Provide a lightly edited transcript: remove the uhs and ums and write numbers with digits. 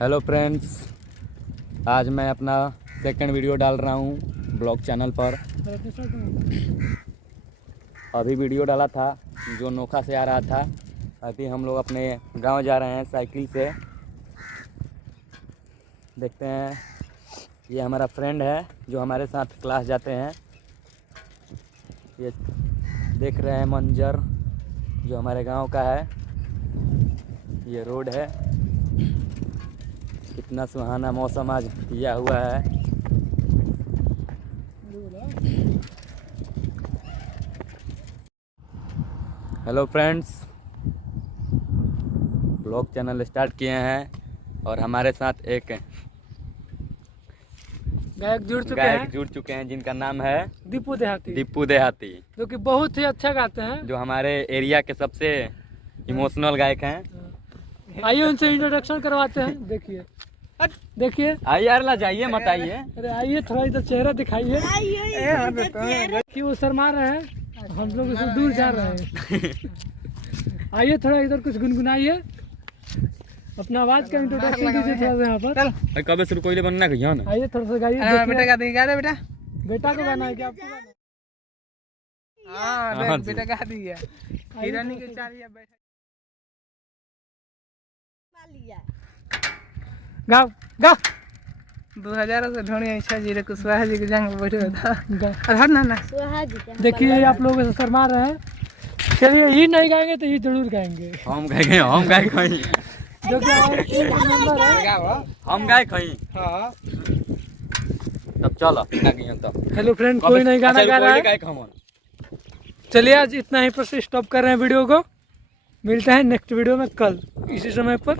Hello friends, आज मैं अपना सेकंड वीडियो डाल रहा हूँ ब्लॉग चैनल पर। अभी वीडियो डाला था जो नोखा से आ रहा था। अभी हम लोग अपने गांव जा रहे हैं साइकिल से। देखते हैं, ये हमारा फ्रेंड है जो हमारे साथ क्लास जाते हैं। ये देख रहे हैं मंजर जो हमारे गांव का है। ये रोड है, कितना सुहाना मौसम आज किया हुआ है। Hello friends, blog channel start किए हैं और हमारे साथ एक गायक जुड़ चुके हैं जिनका नाम है दीपू देहाती, जो कि बहुत ही अच्छा गाते हैं। जो हमारे एरिया के सबसे इमोशनल गायक हैं। आइए उनसे इंट्रोडक्शन करवाते हैं। देखिए आइए यार, ला जाइए मत आइए। अरे आइए, थोड़ा इधर चेहरा दिखाइए। कि वो शर्मा रहे हैं, हम लोग उससे दूर जा रहे हैं। आइए थोड़ा इधर कुछ गुनगुनाइए, अपना आवाज का इंट्रोडक्शन दीजिए थोड़ा सा यहाँ पर। कब शुरू कोई बनना कहियो ना। आइए थोड़ा सा गाइए। बेटा को गाना है क्या आपको? हाँ, बेटा गा दिया हिरानी के चालिया बैठा गाओ गाओ। 2000 से ढोनी इच्छा जी रे कुशवाहा जी के जंग में बैठे था। अधर ना देखिए आप लोग ऐसे शर्मा रहे हैं। चलिए, ये नहीं गाएंगे तो ये जरूर गाएंगे। हम गाए कहीं जो कि हम गाए कहीं। हां तब चलो तब। हेलो फ्रेंड, कोई नहीं गाना गा रहा है। चलिए आज इतना ही पर स्टॉप कर रहे हैं वीडियो को। मिलते हैं नेक्स्ट वीडियो में कल इसी समय पर।